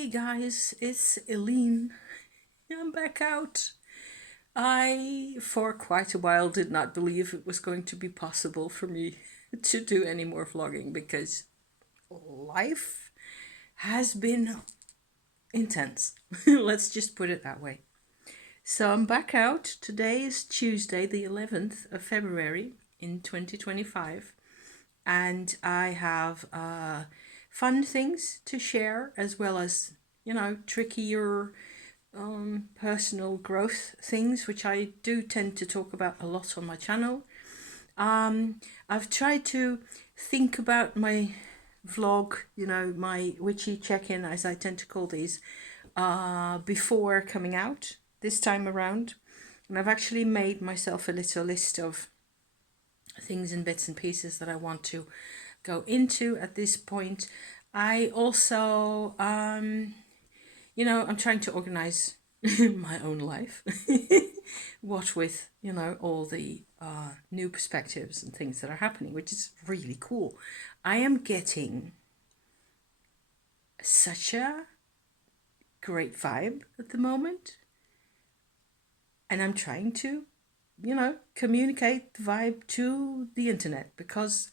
Hi guys, it's Eileen. I'm back out. I, for quite a while, did not believe it was going to be possible for me to do any more vlogging because life has been intense. Let's just put it that way. So I'm back out. Today is Tuesday, the 11th of February in 2025, and I have fun things to share as well as, trickier personal growth things, which I do tend to talk about a lot on my channel. I've tried to think about my vlog, my witchy check-in, as I tend to call these, before coming out this time around. And I've actually made myself a little list of things and bits and pieces that I want to go into at this point. I also, I'm trying to organize my own life. What with, all the new perspectives and things that are happening, which is really cool. I am getting such a great vibe at the moment. And I'm trying to, communicate the vibe to the internet because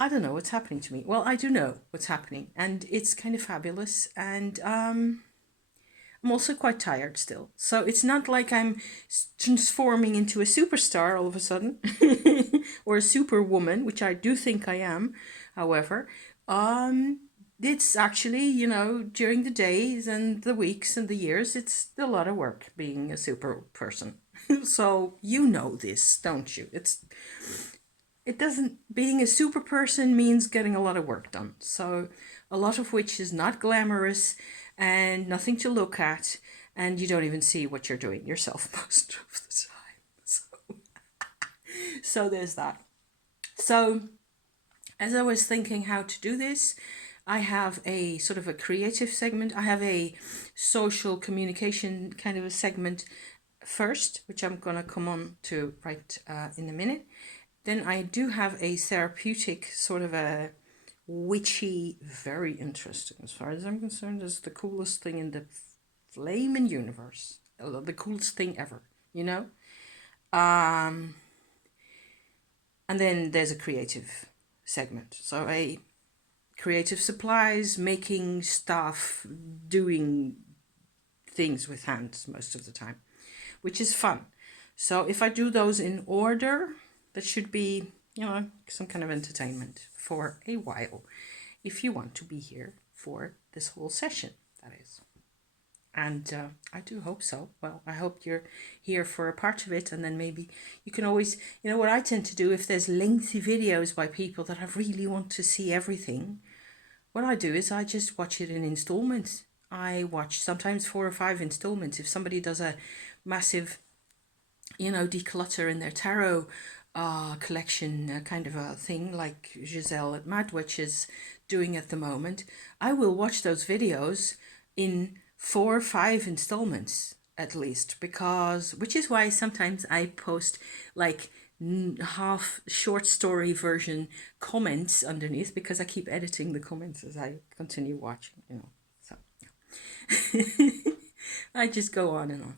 I don't know what's happening to me. Well, I do know what's happening and it's kind of fabulous. And I'm also quite tired still. So it's not like I'm transforming into a superstar all of a sudden or a superwoman, which I do think I am. However, it's actually, during the days and the weeks and the years, it's a lot of work being a super person. So you know this, don't you? It doesn't, being a super person means getting a lot of work done. So a lot of which is not glamorous and nothing to look at, and you don't even see what you're doing yourself most of the time. So there's that. So as I was thinking how to do this, I have a sort of a creative segment. I have a social communication kind of a segment first, which I'm going to come on to right in a minute. Then I do have a therapeutic sort of a witchy, very interesting as far as I'm concerned. It's the coolest thing in the flaming universe. The coolest thing ever, And then there's a creative segment. So a creative supplies, making stuff, doing things with hands most of the time, which is fun. So if I do those in order, that should be, some kind of entertainment for a while, if you want to be here for this whole session, that is. And I do hope so. Well, I hope you're here for a part of it, and then maybe you can always, what I tend to do if there's lengthy videos by people that I really want to see everything, what I do is I just watch it in installments. I watch sometimes 4 or 5 installments. If somebody does a massive, declutter in their tarot collection kind of a thing like Giselle at Mad Witch is doing at the moment, I will watch those videos in 4 or 5 installments at least, because which is why sometimes I post like half short story version comments underneath, because I keep editing the comments as I continue watching, so I just go on and on.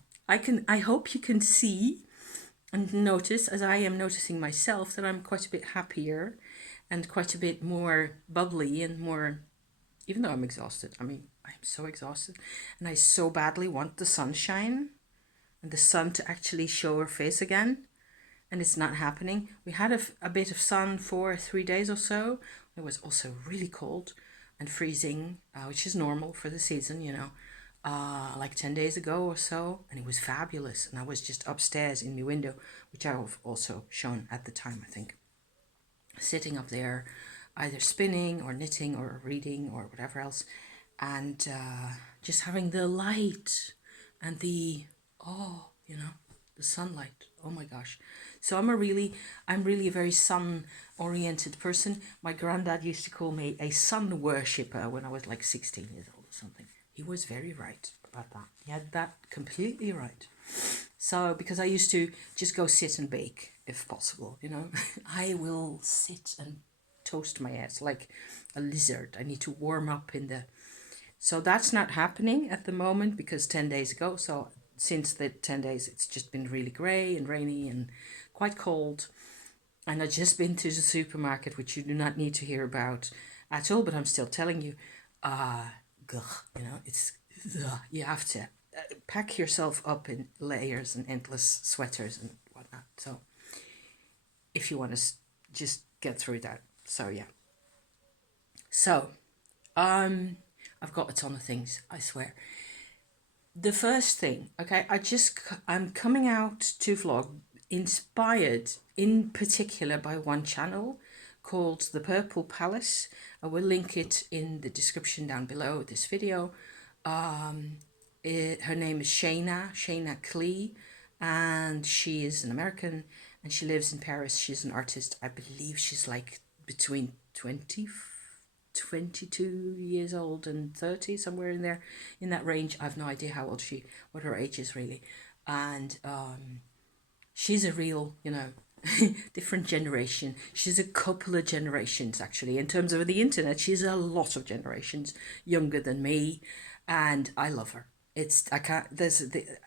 I hope you can see and notice, as I am noticing myself, that I'm quite a bit happier and quite a bit more bubbly and more, even though I'm exhausted. I mean, I'm so exhausted and I so badly want the sunshine and the sun to actually show her face again, and it's not happening. We had a bit of sun for 3 days or so. It was also really cold and freezing, which is normal for the season, like 10 days ago or so, and it was fabulous. And I was just upstairs in my window, which I've also shown at the time, I think, sitting up there either spinning or knitting or reading or whatever else, and just having the light and the the sunlight. Oh my gosh. So I'm really a very sun oriented person. My granddad used to call me a sun worshipper when I was like 16 years old or something. He was very right about that. He had that completely right. So, because I used to just go sit and bake, if possible, I will sit and toast my ass like a lizard. I need to warm up in the So that's not happening at the moment because 10 days ago, so since the 10 days, it's just been really grey and rainy and quite cold. And I've just been to the supermarket, which you do not need to hear about at all, but I'm still telling you, it's, you have to pack yourself up in layers and endless sweaters and whatnot. So if you want to just get through that. So yeah. So, I've got a ton of things, I swear. The first thing, okay, I'm coming out to vlog inspired in particular by one channel called The Purple Palace. I will link it in the description down below this video. Her name is Shayna Clee, and she is an American and she lives in Paris. She's an artist. I believe she's like between 22 years old and 30, somewhere in there, in that range. I have no idea how old what her age is really. And she's a real, different generation. She's a couple of generations actually. In terms of the internet, she's a lot of generations younger than me, and I love her.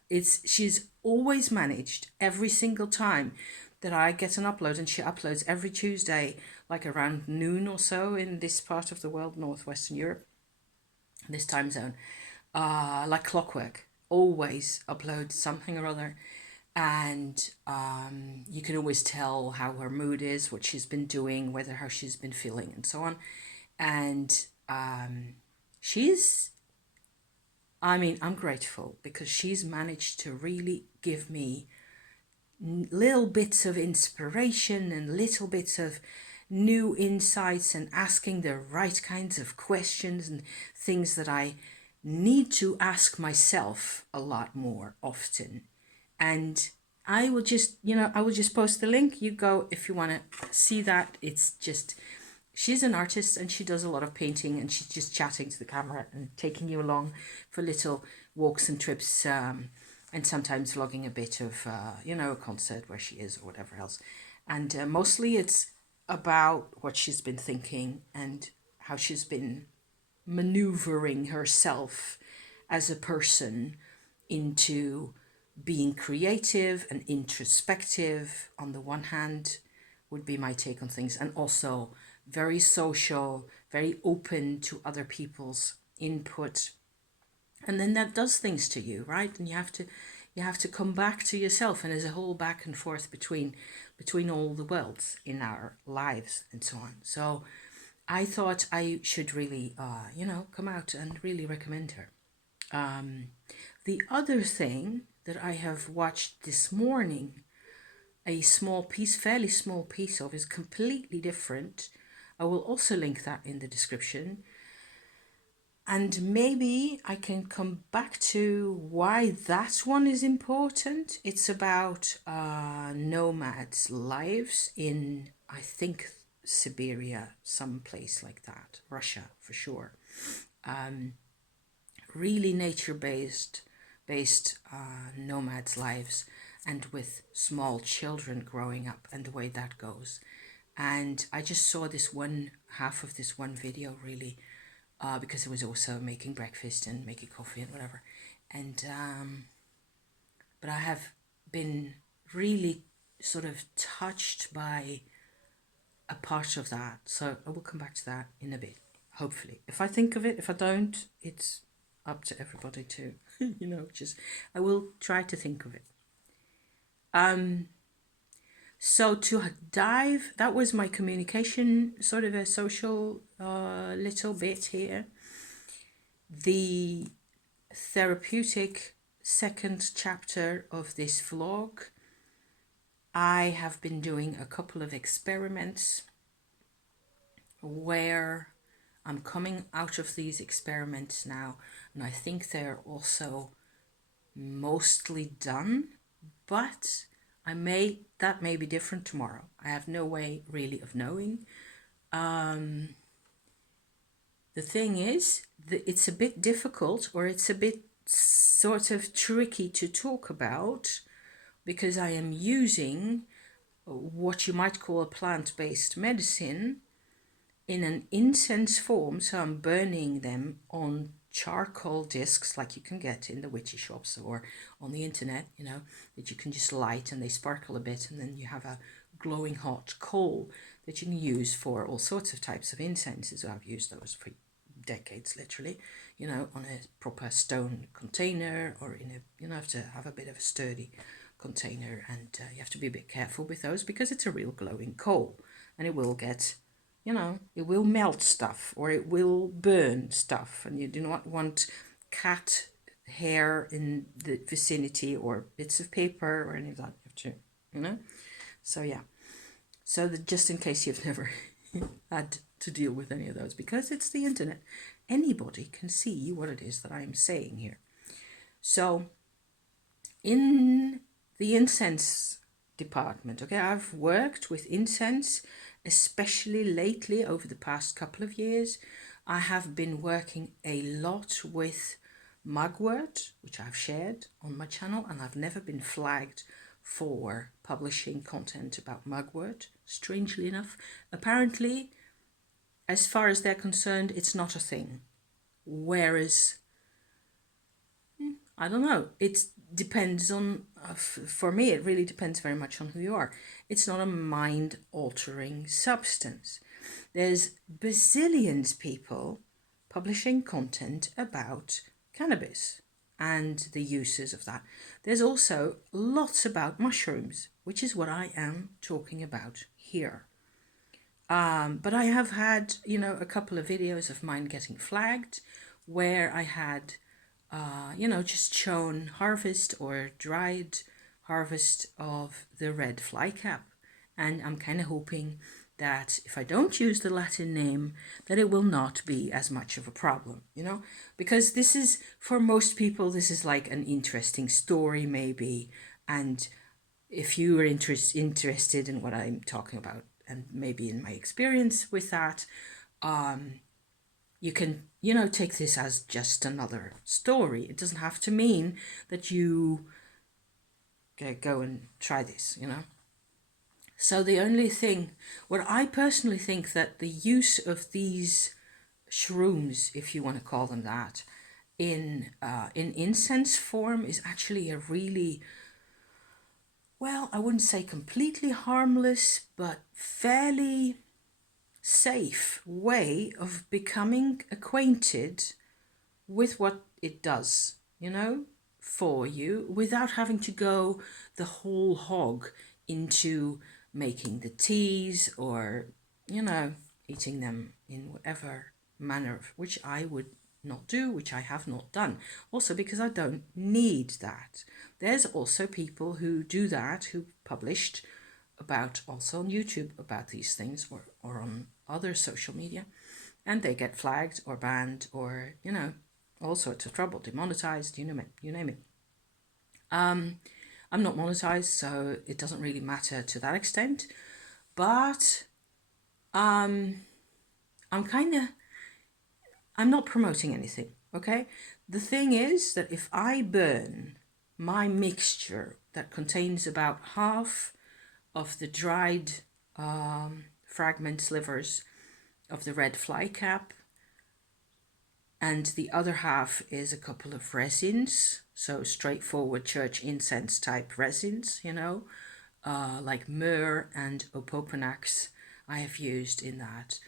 She's always managed every single time that I get an upload, and she uploads every Tuesday, like around noon or so in this part of the world, Northwestern Europe, this time zone, like clockwork, always upload something or other. And you can always tell how her mood is, what she's been doing, how she's been feeling, and so on. And I'm grateful because she's managed to really give me little bits of inspiration and little bits of new insights, and asking the right kinds of questions and things that I need to ask myself a lot more often. And I will just post the link. You go if you want to see that. It's just, she's an artist and she does a lot of painting, and she's just chatting to the camera and taking you along for little walks and trips, and sometimes vlogging a bit of, a concert where she is or whatever else. And mostly it's about what she's been thinking and how she's been maneuvering herself as a person into being creative and introspective on the one hand, would be my take on things, and also very social, very open to other people's input. And then that does things to you, right? And you have to come back to yourself, and there's a whole back and forth between all the worlds in our lives and so on. So I thought I should really come out and really recommend her. The other thing that I have watched this morning, a fairly small piece of, is completely different. I will also link that in the description. And maybe I can come back to why that one is important. It's about nomads' lives in, I think, Siberia, some place like that, Russia for sure. Really nature-based nomads' lives, and with small children growing up and the way that goes. And I just saw this one half of this one video really, because it was also making breakfast and making coffee and whatever. And but I have been really sort of touched by a part of that. So I will come back to that in a bit, hopefully. If I think of it, if I don't, it's up to everybody to, I will try to think of it. So to dive, that was my communication, sort of a social little bit here. The therapeutic second chapter of this vlog, I have been doing a couple of experiments where I'm coming out of these experiments now, and I think they're also mostly done, but that may be different tomorrow. I have no way really of knowing. The thing is that it's a bit difficult, or it's a bit sort of tricky to talk about, because I am using what you might call a plant-based medicine in an incense form. So I'm burning them on charcoal discs like you can get in the witchy shops or on the internet, you know, that you can just light and they sparkle a bit, and then you have a glowing hot coal that you can use for all sorts of types of incenses. I've used those for decades, literally, you know, on a proper stone container or in a, you know, have to have a bit of a sturdy container, and you have to be a bit careful with those because it's a real glowing coal, and it will get, you know, it will melt stuff or it will burn stuff, and you do not want cat hair in the vicinity or bits of paper or any of that. You have to, you know. So yeah, so that just in case you've never had to deal with any of those, because it's the internet, anybody can see what it is that I'm saying here. So in the incense department, okay, I've worked with incense, especially lately over the past couple of years. I have been working a lot with mugwort, which I've shared on my channel, and I've never been flagged for publishing content about mugwort, strangely enough. Apparently, as far as they're concerned, it's not a thing. Whereas, I don't know, it depends on, for me, it really depends very much on who you are. It's not a mind-altering substance. There's bazillions people publishing content about cannabis and the uses of that. There's also lots about mushrooms, which is what I am talking about here. But I have had, you know, a couple of videos of mine getting flagged where I had, you know, just shown harvest or dried harvest of the red flycap. And I'm kind of hoping that if I don't use the Latin name, that it will not be as much of a problem, you know, because this is, for most people, this is like an interesting story maybe. And if you are interested in what I'm talking about and maybe in my experience with that, you can, you know, take this as just another story. It doesn't have to mean that you go and try this, you know. So the only thing, what I personally think, that the use of these shrooms, if you want to call them that, in incense form is actually a really, well, I wouldn't say completely harmless, but fairly safe way of becoming acquainted with what it does, you know, for you, without having to go the whole hog into making the teas or, you know, eating them in whatever manner, which I would not do, which I have not done. Also because I don't need that. There's also people who do that, who published about, also on YouTube, about these things, or on other social media, and they get flagged or banned or, you know, all sorts of trouble, demonetized, you name it, you name it. I'm not monetized, so it doesn't really matter to that extent, but I'm not promoting anything, okay? The thing is that if I burn my mixture that contains about half of the dried fragment slivers of the red flycap, and the other half is a couple of resins, so straightforward church incense type resins, you know, like myrrh and opoponax I have used in that.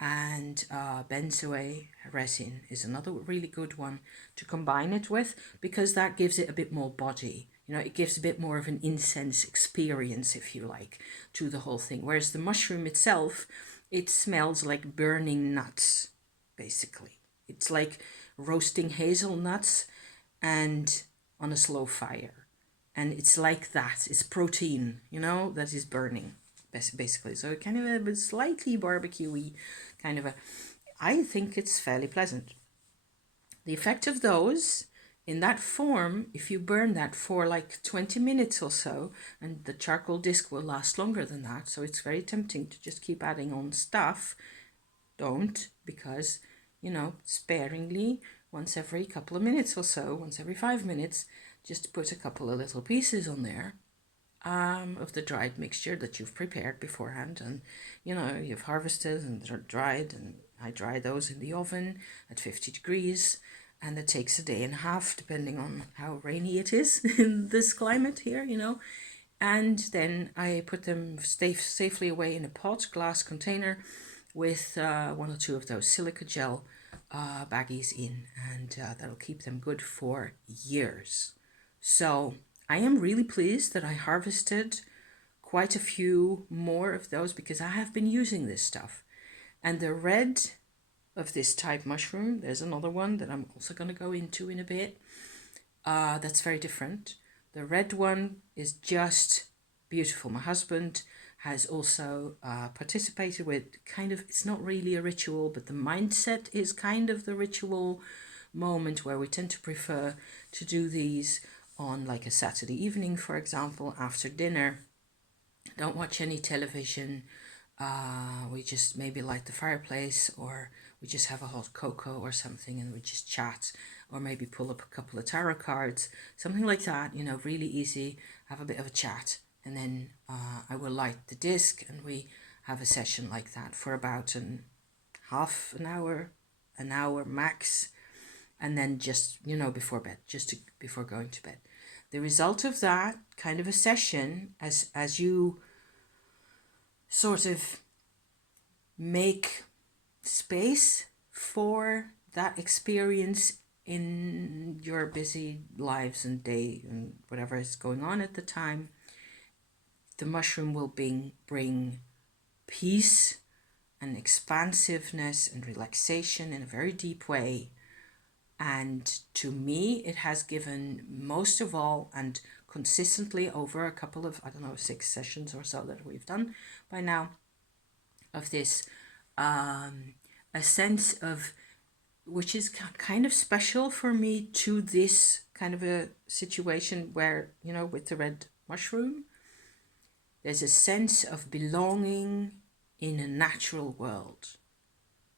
And benzoate resin is another really good one to combine it with, because that gives it a bit more body. You know, it gives a bit more of an incense experience, if you like, to the whole thing. Whereas the mushroom itself, it smells like burning nuts, basically. It's like roasting hazelnuts and on a slow fire. And it's like that. It's protein, you know, that is burning, basically. So kind of a slightly barbecue-y kind of a... I think it's fairly pleasant. The effect of those in that form, if you burn that for like 20 minutes or so, and the charcoal disc will last longer than that, so it's very tempting to just keep adding on stuff. Don't, because, you know, sparingly, once every couple of minutes or so, once every 5 minutes, just put a couple of little pieces on there of the dried mixture that you've prepared beforehand, and, you know, you've harvested and dried, and I dry those in the oven at 50 degrees, and that takes a day and a half, depending on how rainy it is in this climate here, you know. And then I put them safely away in a pot, glass container, with one or two of those silica gel baggies in, and that'll keep them good for years. So I am really pleased that I harvested quite a few more of those, because I have been using this stuff. And the red of this type mushroom, there's another one that I'm also going to go into in a bit, that's very different. The red one is just beautiful. My husband has also participated with kind of, it's not really a ritual, but the mindset is kind of the ritual moment, where we tend to prefer to do these on like a Saturday evening, for example, after dinner. Don't watch any television. We just maybe light the fireplace, or we just have a hot cocoa or something, and we just chat, or maybe pull up a couple of tarot cards, something like that, you know, really easy, have a bit of a chat. And then I will light the disc, and we have a session like that for about half an hour max. And then just, you know, before bed, before going to bed. The result of that kind of a session, as you sort of make space for that experience in your busy lives and day and whatever is going on at the time, the mushroom will bring peace and expansiveness and relaxation in a very deep way. And to me, it has given, most of all and consistently over a couple of, 6 sessions or so that we've done by now of this, a sense of, which is kind of special for me to this kind of a situation where, you know, with the red mushroom, there's a sense of belonging in a natural world,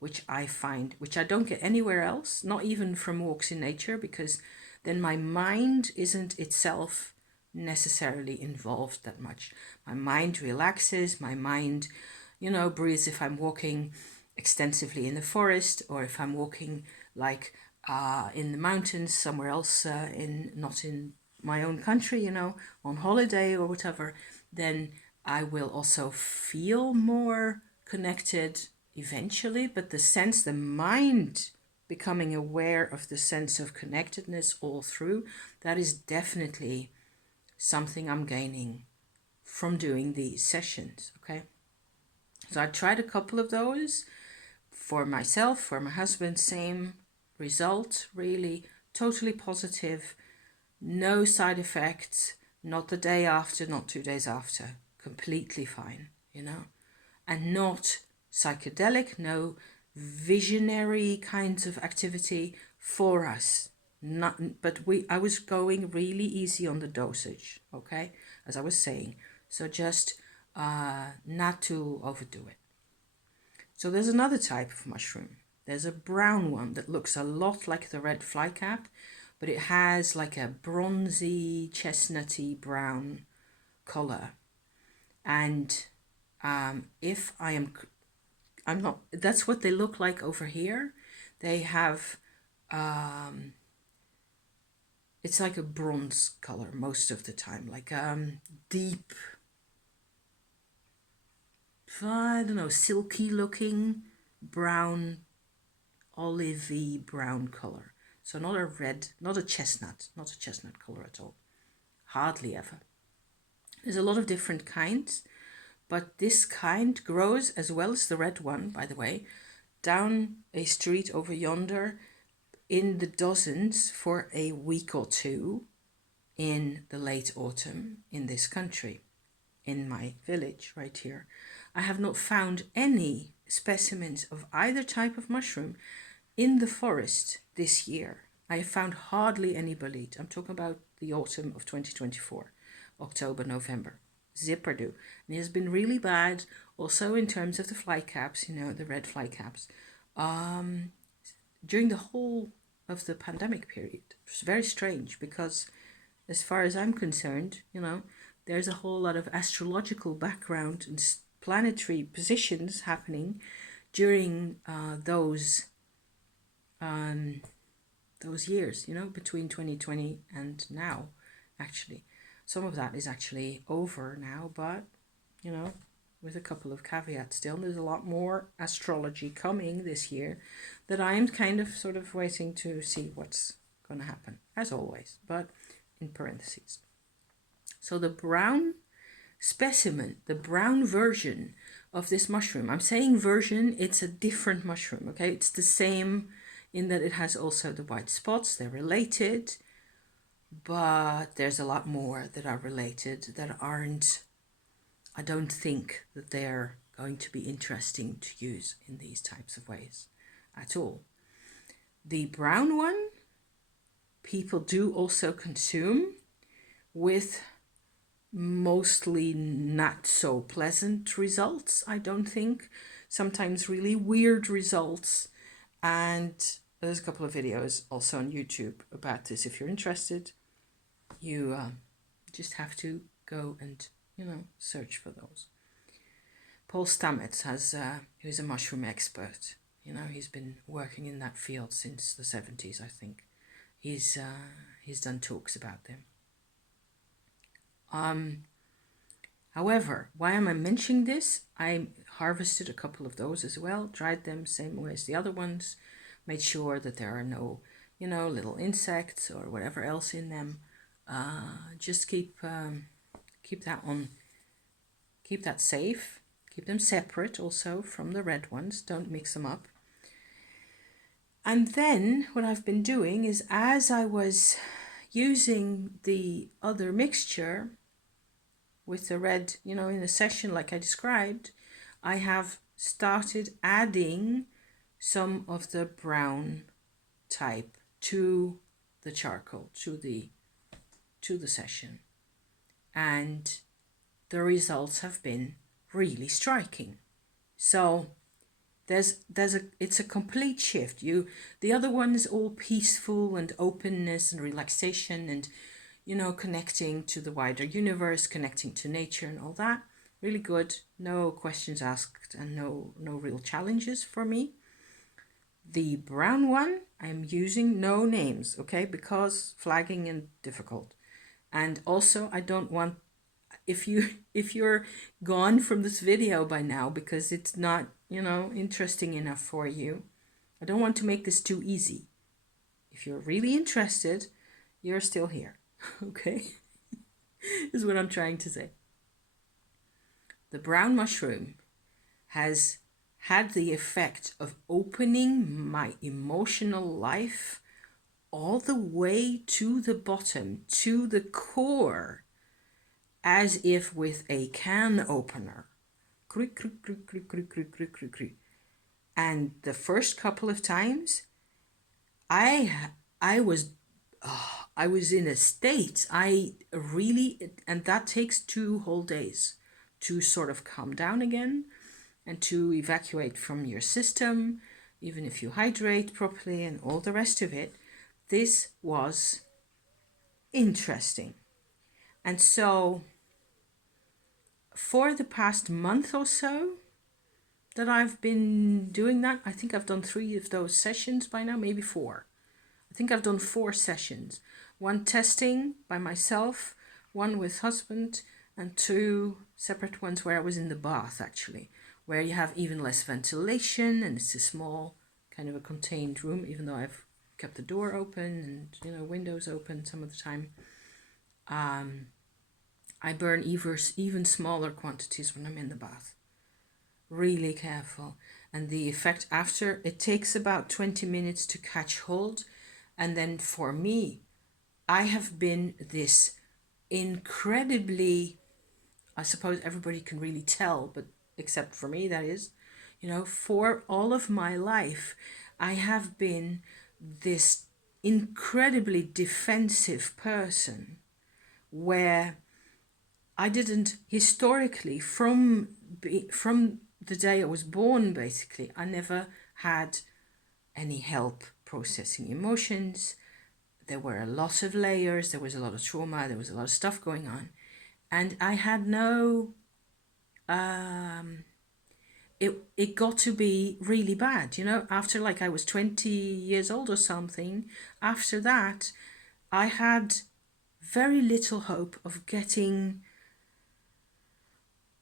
which I find, which I don't get anywhere else, not even from walks in nature, because then my mind isn't itself necessarily involved that much. My mind relaxes, my mind, you know, breathes if I'm walking extensively in the forest, or if I'm walking like in the mountains somewhere else, not in my own country, you know, on holiday or whatever, then I will also feel more connected eventually. But the mind becoming aware of the sense of connectedness all through, that is definitely something I'm gaining from doing these sessions. Okay, so I tried a couple of those for myself, for my husband, same result, really totally positive, no side effects, not the day after, not 2 days after, completely fine, you know, and not psychedelic, no visionary kinds of activity for us. Not, but I was going really easy on the dosage, okay, as I was saying. So just not to overdo it. So there's another type of mushroom. There's a brown one that looks a lot like the red flycap, but it has like a bronzy, chestnutty brown color. And if I'm not, that's what they look like over here. They have, it's like a bronze color most of the time, like deep, I don't know, silky looking brown, olivey brown color. So not a red, not a chestnut color at all. Hardly ever. There's a lot of different kinds, but this kind grows, as well as the red one, by the way, down a street over yonder in the dozens for a week or two in the late autumn in this country, in my village right here. I have not found any specimens of either type of mushroom in the forest this year. I have found hardly any bolete. I'm talking about the autumn of 2024, October, November. Zipperdo. And it has been really bad also in terms of the fly caps, you know, the red fly caps. During the whole of the pandemic period. It was very strange because, as far as I'm concerned, you know, there's a whole lot of astrological background and planetary positions happening during those those years, between 2020 and now, actually. Some of that is actually over now, but, with a couple of caveats still. There's a lot more astrology coming this year that I'm kind of sort of waiting to see what's going to happen, as always, but in parentheses. So the brown specimen, the brown version of this mushroom, I'm saying version, it's a different mushroom, okay? It's the same in that it has also the white spots, they're related, but there's a lot more that are related that aren't, I don't think that they're going to be interesting to use in these types of ways at all. The brown one, people do also consume with mostly not so pleasant results, I don't think. Sometimes really weird results. And there's a couple of videos also on YouTube about this. If you're interested, you just have to go and, search for those. Paul Stamets who's a mushroom expert. He's been working in that field since the 70s, I think. He's done talks about them. However, why am I mentioning this? I harvested a couple of those as well, dried them same way as the other ones, made sure that there are no, little insects or whatever else in them. Just keep that safe. Keep them separate also from the red ones. Don't mix them up. And then what I've been doing is, as I was using the other mixture with the red, in a session like I described, I have started adding some of the brown type to the charcoal, to the session. And the results have been really striking. So it's a complete shift. The other one is all peaceful and openness and relaxation and, connecting to the wider universe, connecting to nature and all that. Really good. No questions asked and no real challenges for me. The brown one, I'm using no names, okay? Because flagging and difficult. And also, I don't want, if you're gone from this video by now because it's not, interesting enough for you, I don't want to make this too easy. If you're really interested, you're still here, okay? Is what I'm trying to say. The brown mushroom has had the effect of opening my emotional life all the way to the bottom, to the core, as if with a can opener. And the first couple of times, I was in a state. And that takes 2 whole days to sort of calm down again and to evacuate from your system, even if you hydrate properly and all the rest of it. This was interesting. And so for the past month or so that I've been doing that, I think I've done 3 of those sessions by now, maybe 4. I think I've done 4 sessions. 1 testing by myself, 1 with husband, and 2 separate ones where I was in the bath, actually, where you have even less ventilation and it's a small kind of a contained room, even though I've kept the door open and, windows open some of the time. I burn even smaller quantities when I'm in the bath. Really careful. And the effect after, it takes about 20 minutes to catch hold. And then for me, I have been this incredibly, I suppose everybody can really tell, but except for me, that is, for all of my life, I have been this incredibly defensive person where I didn't, historically, from the day I was born, basically, I never had any help processing emotions. There were a lot of layers, there was a lot of trauma, there was a lot of stuff going on. And I had no it got to be really bad, after like I was 20 years old or something. After that, I had very little hope of getting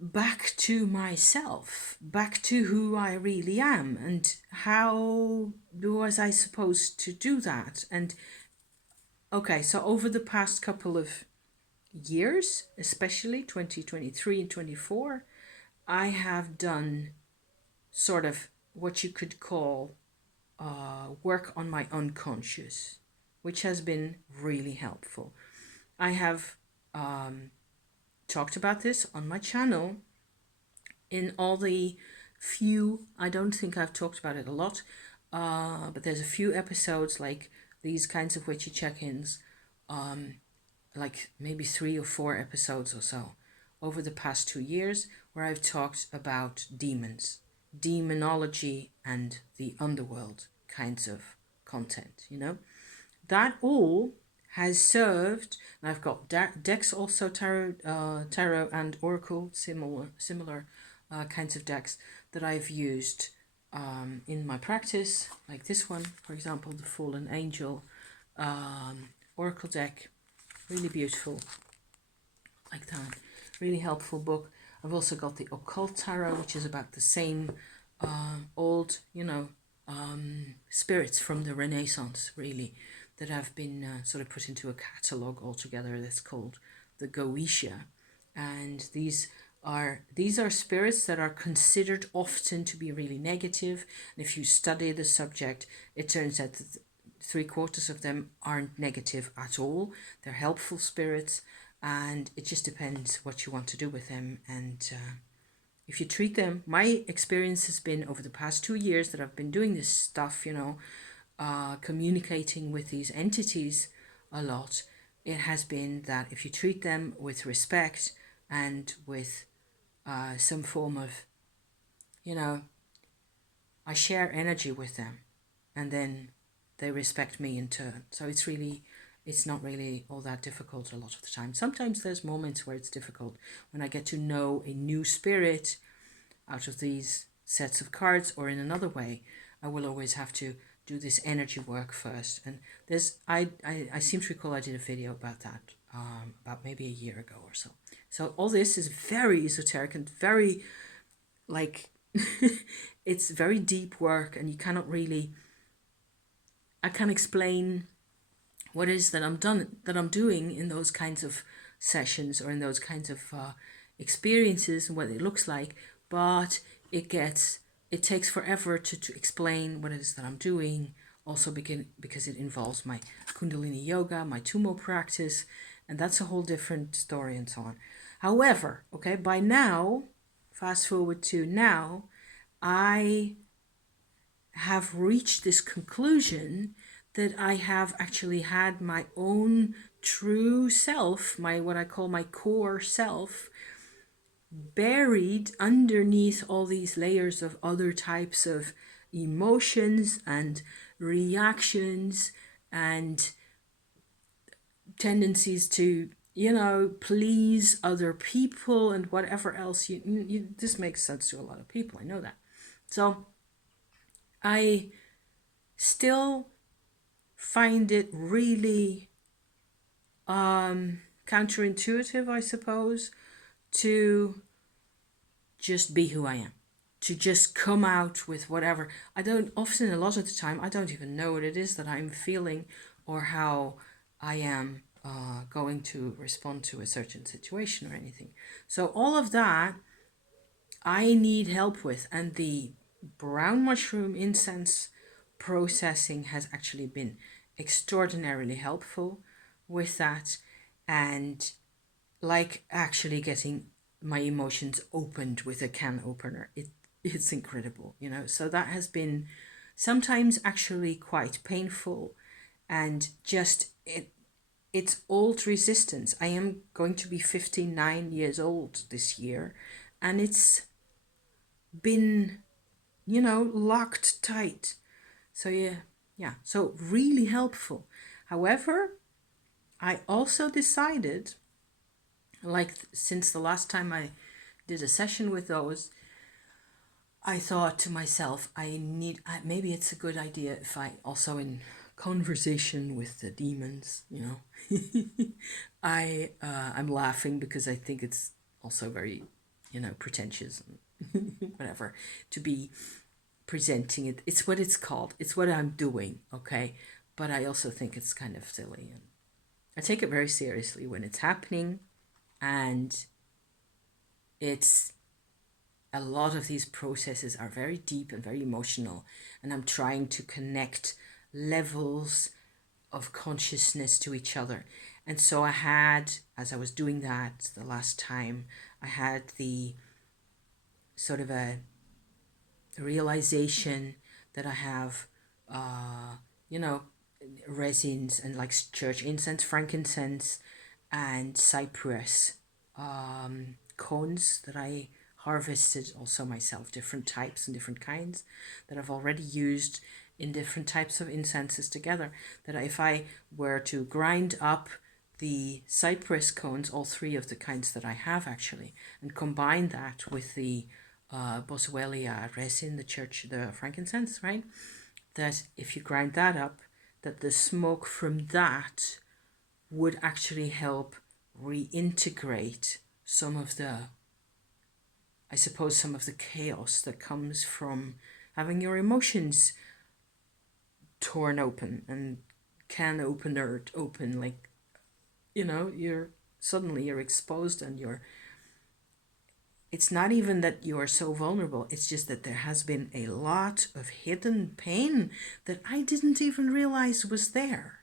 back to myself, back to who I really am, and how was I supposed to do that? And okay, so over the past couple of years, especially 2023 and 24, I have done sort of what you could call work on my unconscious, which has been really helpful. I have talked about this on my channel in all the few, I don't think I've talked about it a lot, but there's a few episodes like these kinds of witchy check-ins, like maybe 3 or 4 episodes or so over the past 2 years, where I've talked about demons, demonology, and the underworld kinds of content, that all has served. And I've got decks also, tarot and oracle, similar kinds of decks that I've used in my practice, like this one, for example, the Fallen Angel oracle deck, really beautiful, like that, really helpful book. I've also got the Occult Tarot, which is about the same old, spirits from the Renaissance, really, that have been sort of put into a catalogue altogether that's called the Goetia. And these are spirits that are considered often to be really negative. And if you study the subject, it turns out that 3/4 of them aren't negative at all. They're helpful spirits, and it just depends what you want to do with them. And if you treat them, my experience has been over the past 2 years that I've been doing this stuff, communicating with these entities a lot, it has been that if you treat them with respect and with some form of, I share energy with them, and then they respect me in turn. So it's not really all that difficult a lot of the time. Sometimes there's moments where it's difficult when I get to know a new spirit out of these sets of cards, or in another way, I will always have to do this energy work first. And there's I seem to recall I did a video about that about maybe a year ago or so. So all this is very esoteric and very like it's very deep work, and you cannot really, I can't explain what it is that I'm doing in those kinds of sessions or in those kinds of experiences and what it looks like, but it takes forever to explain what it is that I'm doing, also because it involves my Kundalini yoga, my Tumo practice, and that's a whole different story and so on. However, okay, by now, fast forward to now, I have reached this conclusion that I have actually had my own true self, my what I call my core self, buried underneath all these layers of other types of emotions and reactions and tendencies to, please other people and whatever else. This makes sense to a lot of people, I know that. So I still find it really counterintuitive, I suppose, to just be who I am, to just come out with whatever. I don't, often, a lot of the time, I don't even know what it is that I'm feeling or how I am going to respond to a certain situation or anything. So all of that I need help with, and the brown mushroom incense processing has actually been extraordinarily helpful with that, and like actually getting my emotions opened with a can opener. It's incredible, so that has been sometimes actually quite painful, and just it's old resistance. I am going to be 59 years old this year, and it's been, locked tight. So yeah, so really helpful. However, I also decided, like since the last time I did a session with those, I thought to myself, maybe it's a good idea if I also in conversation with the demons, I'm laughing because I think it's also very, pretentious and whatever to be presenting it. It's what it's called. It's what I'm doing, okay? But I also think it's kind of silly, and I take it very seriously when it's happening, and it's a lot of these processes are very deep and very emotional, and I'm trying to connect levels of consciousness to each other. And so I had, as I was doing that the last time, I had the sort of a realization that I have, you know, resins and like church incense, frankincense, and cypress cones that I harvested also myself, different types and different kinds that I've already used in different types of incenses together. That if I were to grind up the cypress cones, all three of the kinds that I have actually, and combine that with the Boswellia resin, the frankincense, right? That if you grind that up, that the smoke from that would actually help reintegrate some of the, I suppose, some of the chaos that comes from having your emotions torn open and can opener open, like, you're suddenly you're exposed and it's not even that you are so vulnerable, it's just that there has been a lot of hidden pain that I didn't even realize was there.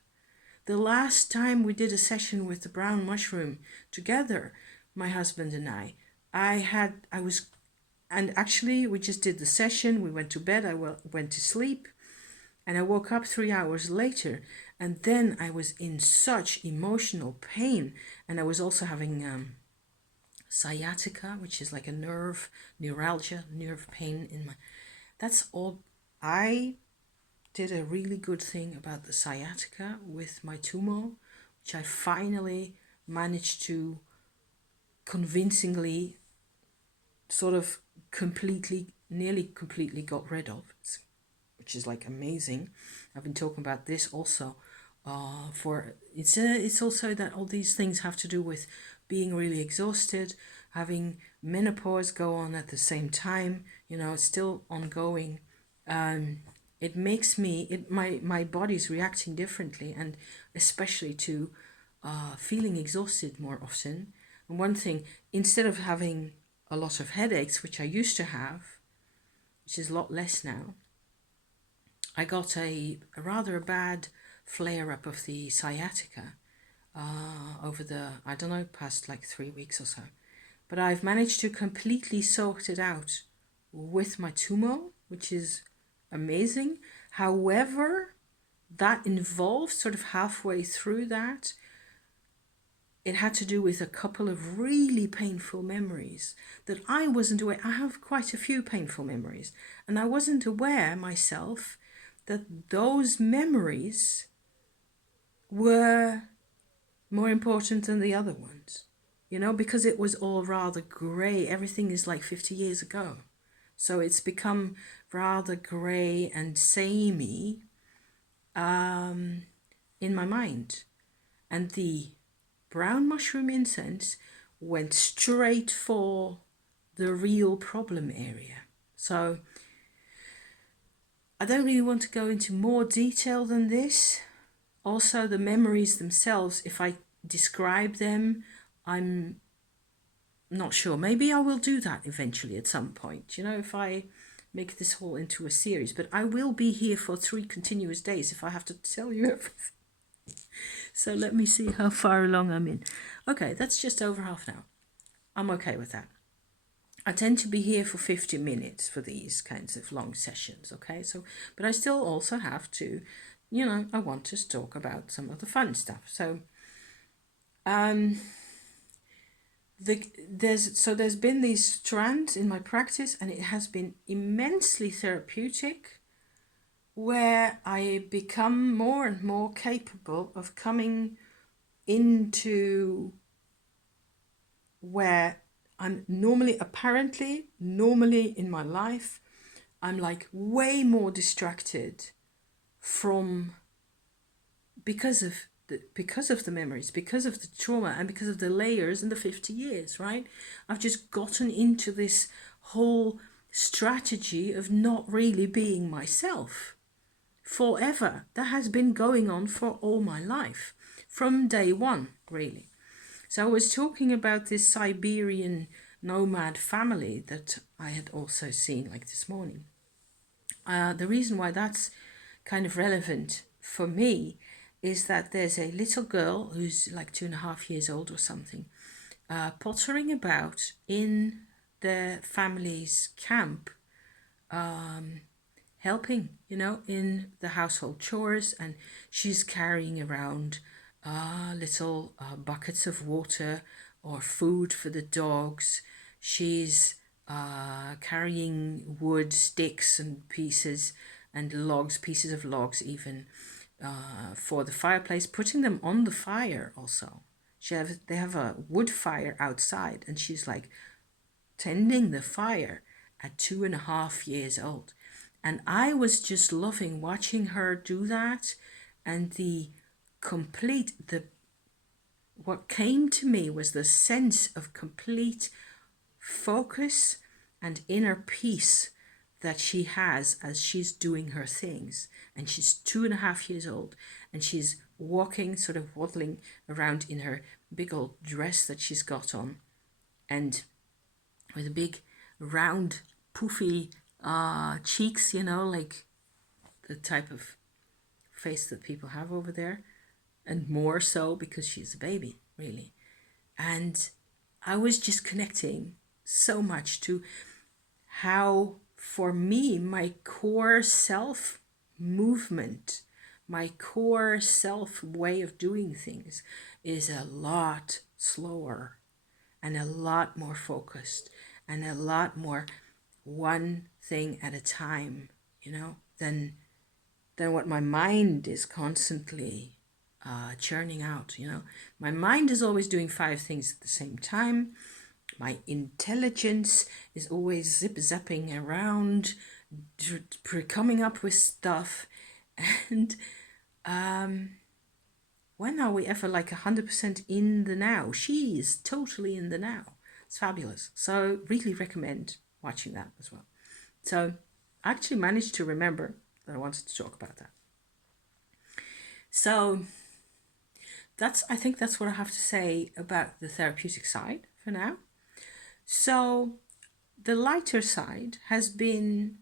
The last time we did a session with the brown mushroom together, my husband and and actually we just did the session, we went to bed, I went to sleep, and I woke up 3 hours later, and then I was in such emotional pain, and I was also having sciatica, which is like a nerve pain in my. That's all. I did a really good thing about the sciatica with my tumor, which I finally managed to convincingly sort of nearly completely got rid of, which is like amazing. I've been talking about this also. It's also that all these things have to do with being really exhausted, having menopause go on at the same time. It's still ongoing. It makes my body's reacting differently, and especially to feeling exhausted more often. And one thing, instead of having a lot of headaches, which I used to have, which is a lot less now, I got a rather bad flare up of the sciatica over the, I don't know, past like 3 weeks or so. But I've managed to completely sort it out with my Tumo, which is amazing. However, that involved sort of halfway through that, it had to do with a couple of really painful memories that I wasn't aware. I have quite a few painful memories, and I wasn't aware myself that those memories were more important than the other ones, because it was all rather grey. Everything is like 50 years ago. So it's become rather grey and samey in my mind. And the brown mushroom incense went straight for the real problem area. So I don't really want to go into more detail than this. Also, the memories themselves, if I describe them, I'm not sure. Maybe I will do that eventually at some point, if I make this whole into a series. But I will be here for 3 continuous days if I have to tell you everything. So let me see how far along I'm in. Okay, that's just over half an hour. I'm okay with that. I tend to be here for 50 minutes for these kinds of long sessions, okay? So, but I still also have to, I want to talk about some of the fun stuff. So, there's been these strands in my practice, and it has been immensely therapeutic, where I become more and more capable of coming into where I'm normally in my life, I'm like way more distracted from, because of the memories, because of the trauma, and because of the layers in the 50 years, right? I've just gotten into this whole strategy of not really being myself forever. That has been going on for all my life, from day one, really. So I was talking about this Siberian nomad family that I had also seen like this morning. The reason why that's kind of relevant for me is that there's a little girl who's like 2.5 years old or something, pottering about in their family's camp, helping, in the household chores, and she's carrying around little buckets of water or food for the dogs. She's carrying wood, sticks, and pieces and logs, pieces of logs even, for the fireplace, putting them on the fire also. They have a wood fire outside, and she's like tending the fire at 2.5 years old. And I was just loving watching her do that, and what came to me was the sense of complete focus and inner peace that she has as she's doing her things. And she's 2.5 years old, and she's walking, sort of waddling around in her big old dress that she's got on, and with a big round poofy cheeks, like the type of face that people have over there, and more so because she's a baby, really. And I was just connecting so much to how, for me, my core self movement, my core self way of doing things is a lot slower and a lot more focused and a lot more one thing at a time, than what my mind is constantly churning out. My mind is always doing 5 things at the same time. My intelligence is always zip-zapping around, coming up with stuff. And when are we ever like 100% in the now? She is totally in the now. It's fabulous. So really recommend watching that as well. So I actually managed to remember that I wanted to talk about that. So I think that's what I have to say about the therapeutic side for now. So the lighter side has been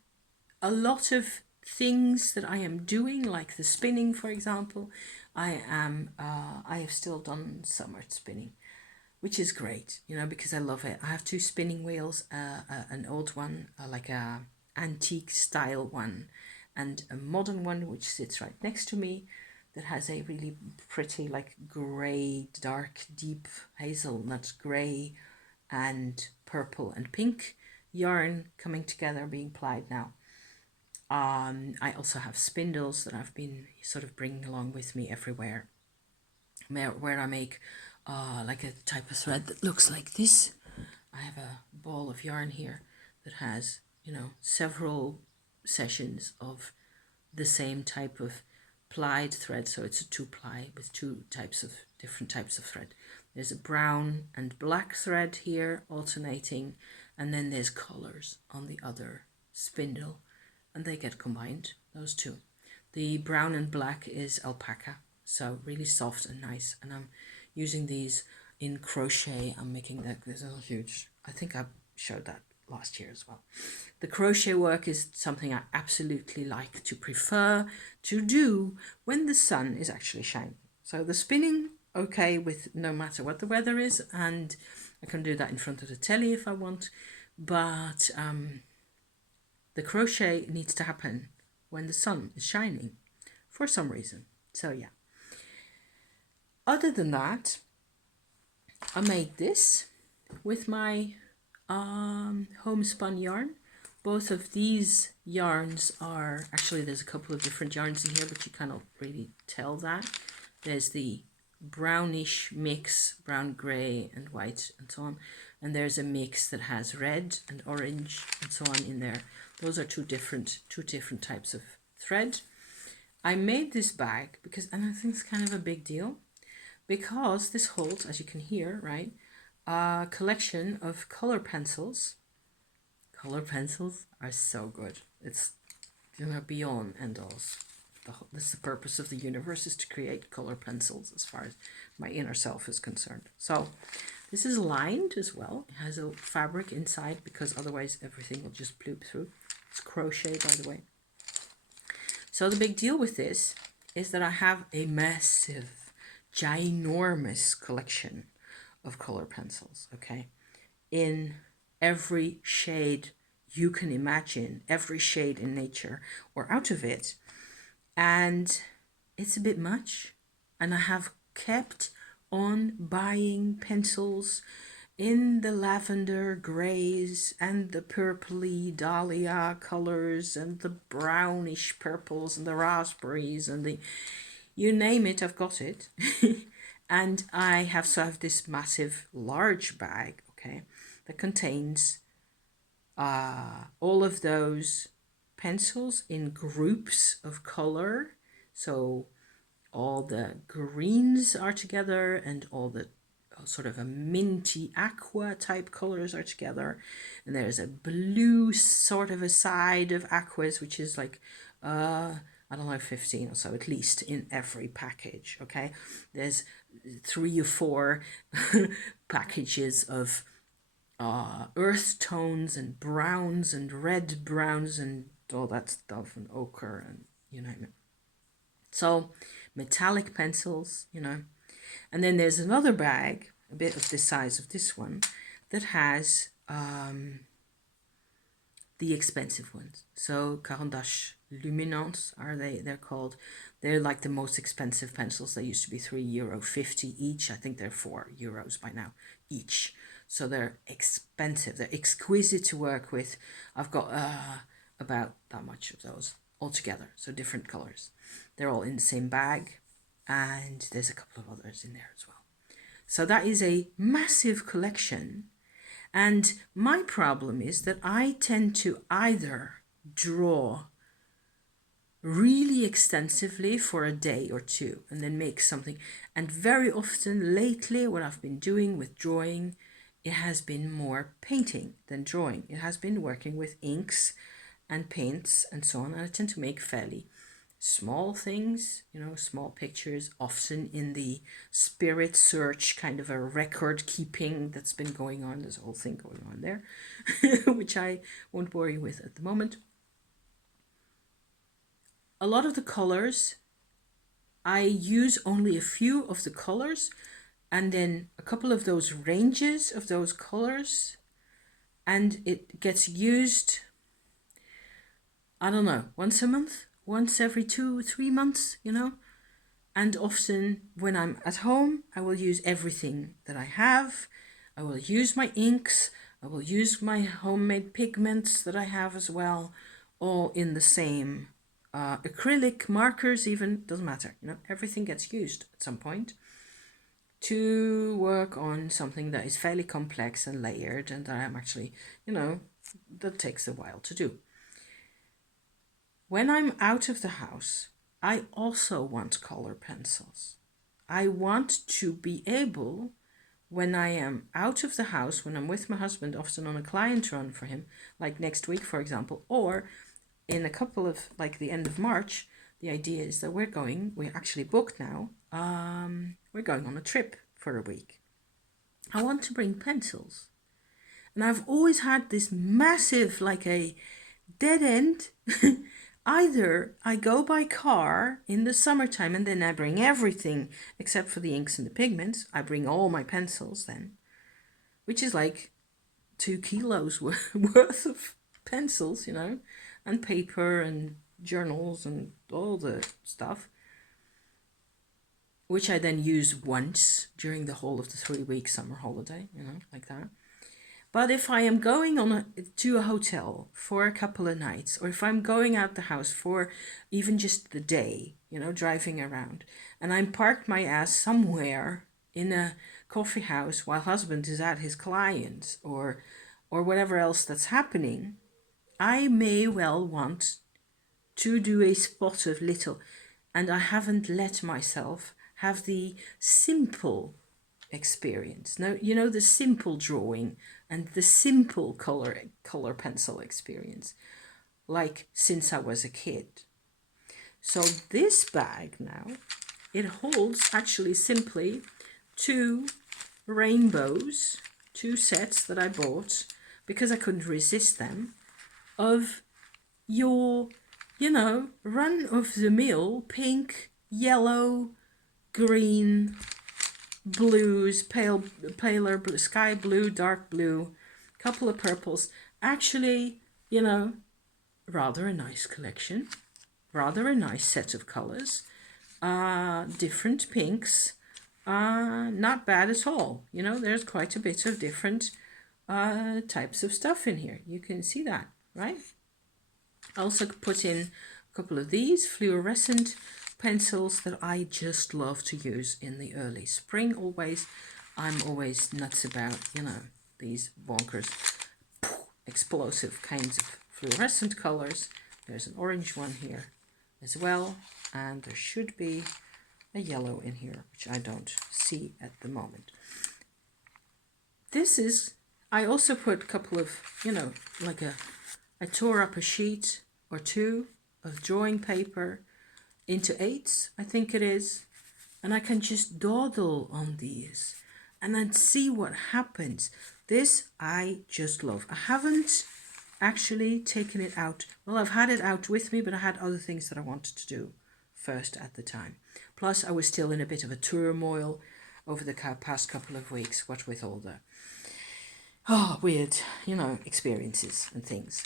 a lot of things that I am doing, like the spinning, for example. I have still done summer spinning, which is great, because I love it. I have 2 spinning wheels, an old one, like a antique style one, and a modern one which sits right next to me, that has a really pretty, like, grey, dark, deep hazelnut grey and purple and pink yarn coming together, being plied now. I also have spindles that I've been sort of bringing along with me everywhere, where I make like a type of thread that looks like this. I have a ball of yarn here that has, several sessions of the same type of plied thread. So it's a 2-ply with 2 different types of thread. There's a brown and black thread here alternating, and then there's colors on the other spindle, and they get combined, those 2. The brown and black is alpaca, so really soft and nice, and I'm using these in crochet. I'm making that, there's a huge, I think I showed that last year as well. The crochet work is something I absolutely like to prefer to do when the sun is actually shining. So the spinning, okay, with no matter what the weather is, and I can do that in front of the telly if I want, but the crochet needs to happen when the sun is shining for some reason. So yeah. Other than that, I made this with my homespun yarn. Both of these yarns are, actually there's a couple of different yarns in here, but you cannot really tell that. There's the brownish mix, brown, grey and white and so on. and there's a mix that has red and orange and so on in there. Those are two different types of thread. I made this bag because, and I think it's kind of a big deal, because this holds, as you can hear, right, a collection of color pencils. Color pencils are so good. It's, you know, beyond and alls. This is the purpose of the universe, is to create color pencils as far as my inner self is concerned. So this is lined as well. It has a fabric inside because otherwise everything will just bloop through. It's crochet, by the way. So the big deal with this is that I have a massive, ginormous collection of color pencils, okay? In every shade you can imagine, every shade in nature or out of it. And it's a bit much. And I have kept on buying pencils in the lavender grays and the purpley dahlia colors and the brownish purples and the raspberries and the, you name it, I've got it. And I have this massive large bag, okay, that contains all of those pencils in groups of color. So all the greens are together and all the sort of a minty aqua type colors are together, and there's a blue sort of a side of aquas, which is like I don't know, 15 or so at least in every package. Okay, there's 3 or 4 packages of earth tones and browns and red browns and all that stuff, and ochre and you name it. So metallic pencils, you know. And then there's another bag, a bit of the size of this one, that has the expensive ones. So Caran d'Ache Luminance they're called. They're like the most expensive pencils. They used to be €3.50 each. I think they're €4 by now each. So they're expensive. They're exquisite to work with. I've got about that much of those altogether. So different colors. They're all in the same bag. And there's a couple of others in there as well. So that is a massive collection. And my problem is that I tend to either draw really extensively for a day or two and then make something. And very often lately, what I've been doing with drawing, it has been more painting than drawing. It has been working with inks and paints and so on. And I tend to make fairly small things, you know, small pictures, often in the spirit search kind of a record keeping that's been going on. There's a whole thing going on there, which I won't bore you with at the moment. A lot of the colors, I use only a few of the colors and then a couple of those ranges of those colors, and it gets used, I don't know, once a month, once every 2 or 3 months, you know. And often when I'm at home, I will use everything that I have. I will use my inks, I will use my homemade pigments that I have as well, all in the same acrylic markers even, doesn't matter, you know, everything gets used at some point to work on something that is fairly complex and layered, and that I'm actually, you know, that takes a while to do. When I'm out of the house, I also want color pencils. I want to be able, when I am out of the house, when I'm with my husband, often on a client run for him, like next week, for example, or in a couple of, like the end of March, the idea is that we're actually booked now, we're going on a trip for a week. I want to bring pencils. And I've always had this massive, like a dead end. Either I go by car in the summertime and then I bring everything except for the inks and the pigments. I bring all my pencils then, which is like 2 kilos worth of pencils, you know, and paper and journals and all the stuff, which I then use once during the whole of the 3-week summer holiday, you know, like that. But if I am going to a hotel for a couple of nights, or if I'm going out the house for even just the day, you know, driving around, and I'm parked my ass somewhere in a coffee house while husband is at his clients, or whatever else that's happening, I may well want to do a spot of little, and I haven't let myself have the simple experience. No, you know, the simple drawing and the simple color pencil experience, like since I was a kid. So this bag now, it holds actually simply two rainbows, two sets that I bought because I couldn't resist them, of your, you know, run of the mill pink, yellow, green, blues, paler blue, sky blue, dark blue, couple of purples. Actually, you know, rather a nice collection, rather a nice set of colors, different pinks, not bad at all. You know, there's quite a bit of different types of stuff in here. You can see that, right? I also put in a couple of these fluorescent pencils that I just love to use in the early spring. I'm always nuts about, you know, these bonkers explosive kinds of fluorescent colors. There's an orange one here as well, and there should be a yellow in here, which I don't see at the moment. I also put a couple of, you know, like I tore up a sheet or two of drawing paper into 8s, I think it is, and I can just dawdle on these and then see what happens. This I just love. I haven't actually taken it out. Well, I've had it out with me, but I had other things that I wanted to do first at the time. Plus, I was still in a bit of a turmoil over the past couple of weeks, what with all the weird, you know, experiences and things.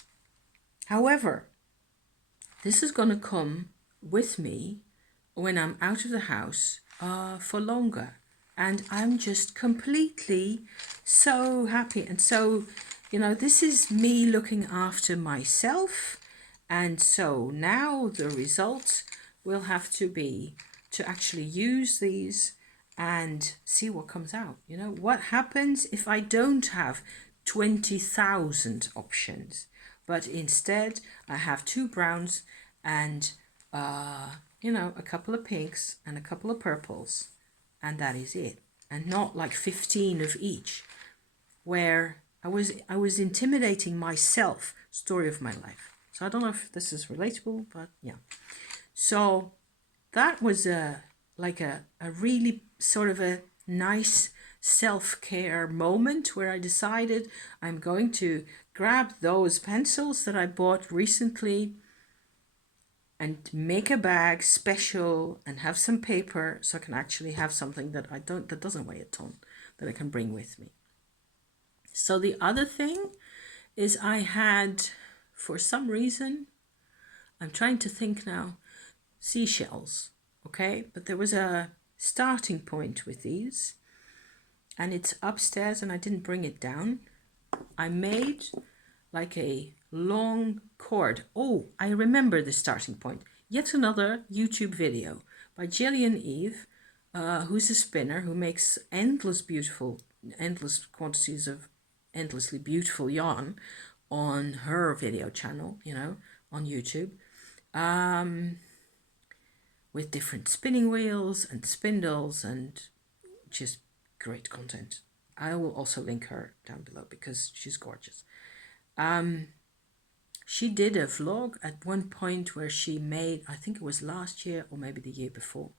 However, this is going to come with me when I'm out of the house for longer. And I'm just completely so happy. And so, you know, this is me looking after myself. And so now the result will have to be to actually use these and see what comes out. You know, what happens if I don't have 20,000 options, but instead I have 2 browns and, you know, a couple of pinks and a couple of purples, and that is it. And not like 15 of each, where I was intimidating myself. Story of my life. So I don't know if this is relatable, but yeah. So that was a really sort of a nice self-care moment where I decided I'm going to grab those pencils that I bought recently and make a bag special and have some paper so I can actually have something that doesn't weigh a ton, that I can bring with me. So the other thing is I had, for some reason, I'm trying to think now, seashells, okay? But there was a starting point with these, and it's upstairs and I didn't bring it down. I made like a long cord. Oh, I remember the starting point. Yet another YouTube video by Jillian Eve, who's a spinner who makes endless quantities of endlessly beautiful yarn on her video channel, you know, on YouTube, with different spinning wheels and spindles and just great content. I will also link her down below because she's gorgeous. She did a vlog at one point where she made, I think it was last year or maybe the year before,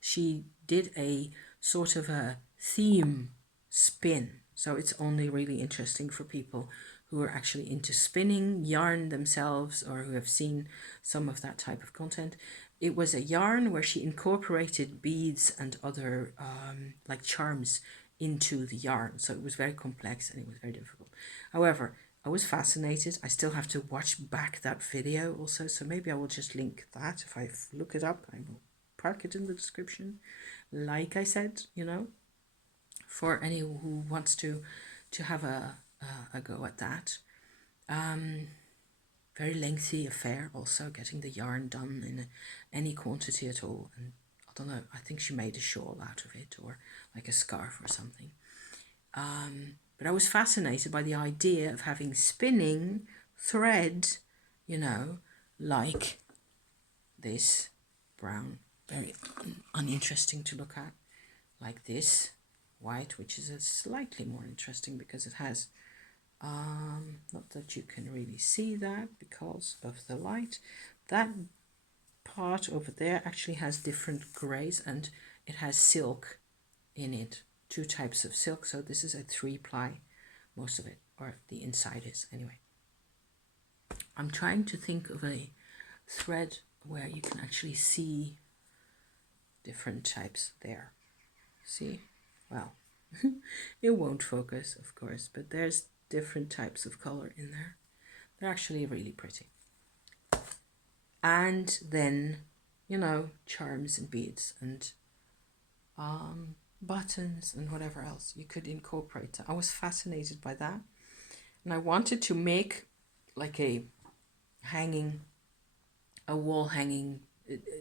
she did a sort of a theme spin. So it's only really interesting for people who are actually into spinning yarn themselves or who have seen some of that type of content. It was a yarn where she incorporated beads and other like charms into the yarn. So it was very complex and it was very difficult. However, I was fascinated. I still have to watch back that video also. So maybe I will just link that. If I look it up, I will park it in the description. Like I said, you know, for anyone who wants to have a go at that. Very lengthy affair also, getting the yarn done in any quantity at all, and don't know, I think she made a shawl out of it, or like a scarf or something. But I was fascinated by the idea of having spinning thread, you know, like this brown, very uninteresting to look at, like this white, which is a slightly more interesting because it has, not that you can really see that because of the light, that part over there actually has different grays, and it has silk in it, 2 types of silk. So this is a 3-ply, most of it, or the inside is anyway. I'm trying to think of a thread where you can actually see different types there. See? Well, it won't focus, of course, but there's different types of color in there. They're actually really pretty. And then, you know, charms and beads and buttons and whatever else you could incorporate. I was fascinated by that. And I wanted to make like a wall hanging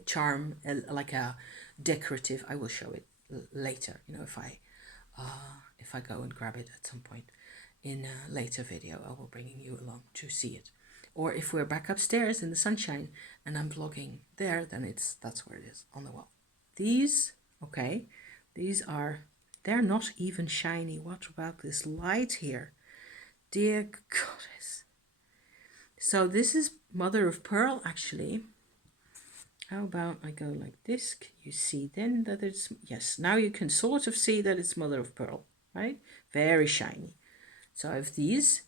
charm, like a decorative. I will show it later, you know, if I go and grab it at some point in a later video. I will bring you along to see it. Or if we're back upstairs in the sunshine and I'm vlogging there, then that's where it is, on the wall. These, okay, they're not even shiny. What about this light here? Dear goddess. So this is mother of pearl, actually. How about I go like this? Can you see then that it's, yes, now you can sort of see that it's mother of pearl, right? Very shiny. So I have these,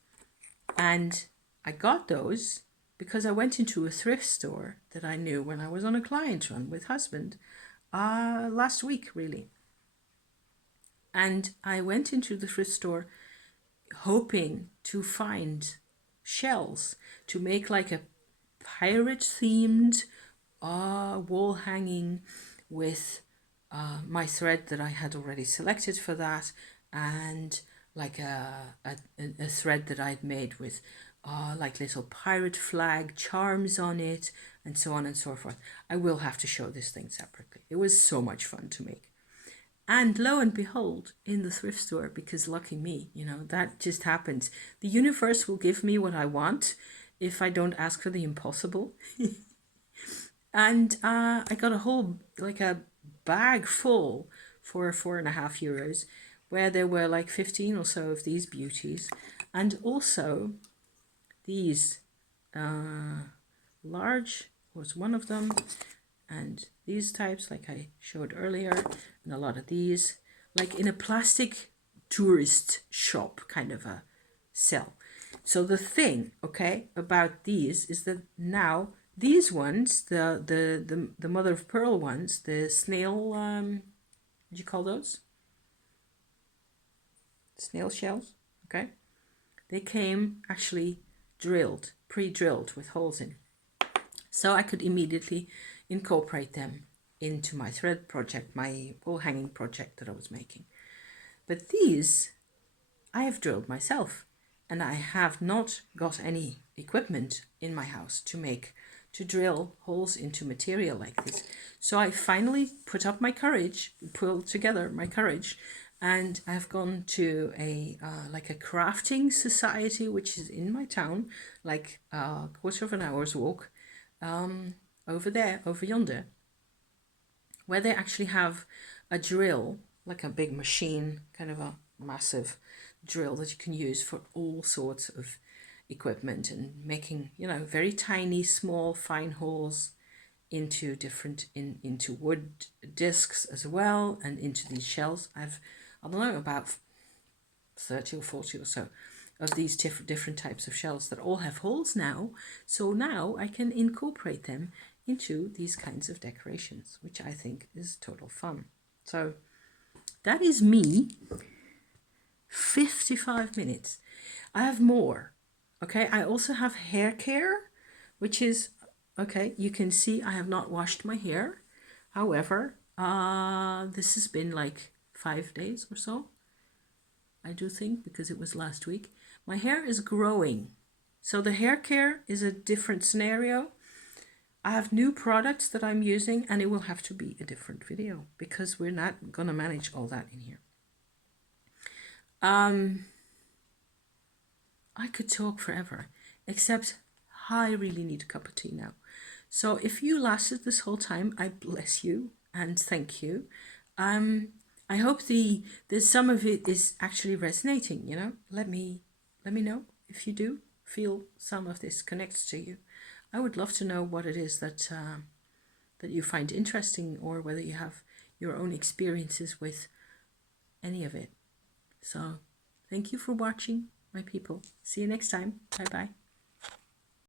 and I got those because I went into a thrift store that I knew when I was on a client run with husband last week, really. And I went into the thrift store hoping to find shells to make like a pirate themed wall hanging with my thread that I had already selected for that, and like a thread that I'd made with like little pirate flag charms on it, and so on and so forth. I will have to show this thing separately. It was so much fun to make. And lo and behold, in the thrift store, because lucky me, you know, that just happens. The universe will give me what I want if I don't ask for the impossible. And I got a whole, like a bag full for €4.50, where there were like 15 or so of these beauties. And also these large was one of them. And these types, like I showed earlier, and a lot of these, like in a plastic tourist shop kind of a sell. So the thing, okay, about these is that now these ones, the mother of pearl ones, the snail, what do you call those? Snail shells, okay? They came actually drilled, pre-drilled with holes in. So I could immediately incorporate them into my thread project, my wall hanging project that I was making. But these I have drilled myself, and I have not got any equipment in my house to drill holes into material like this. So I finally put up my courage, pulled together my courage, and I've gone to a like a crafting society, which is in my town, like a quarter of an hour's walk over there, over yonder, where they actually have a drill, like a big machine, kind of a massive drill that you can use for all sorts of equipment, and making, you know, very tiny, small, fine holes into different, into wood discs as well, and into these shells. I don't know, about 30 or 40 or so of these different types of shells that all have holes now. So now I can incorporate them into these kinds of decorations, which I think is total fun. So that is me. 55 minutes. I have more. Okay, I also have hair care, which is, okay, you can see I have not washed my hair. However, this has been like 5 days or so, I do think, because it was last week. My hair is growing. So the hair care is a different scenario. I have new products that I'm using, and it will have to be a different video because we're not going to manage all that in here. I could talk forever, except I really need a cup of tea now. So if you lasted this whole time, I bless you and thank you. I hope the some of it is actually resonating. You know, let me know if you do feel some of this connects to you. I would love to know what it is that that you find interesting, or whether you have your own experiences with any of it. So thank you for watching, my people. See you next time. Bye bye.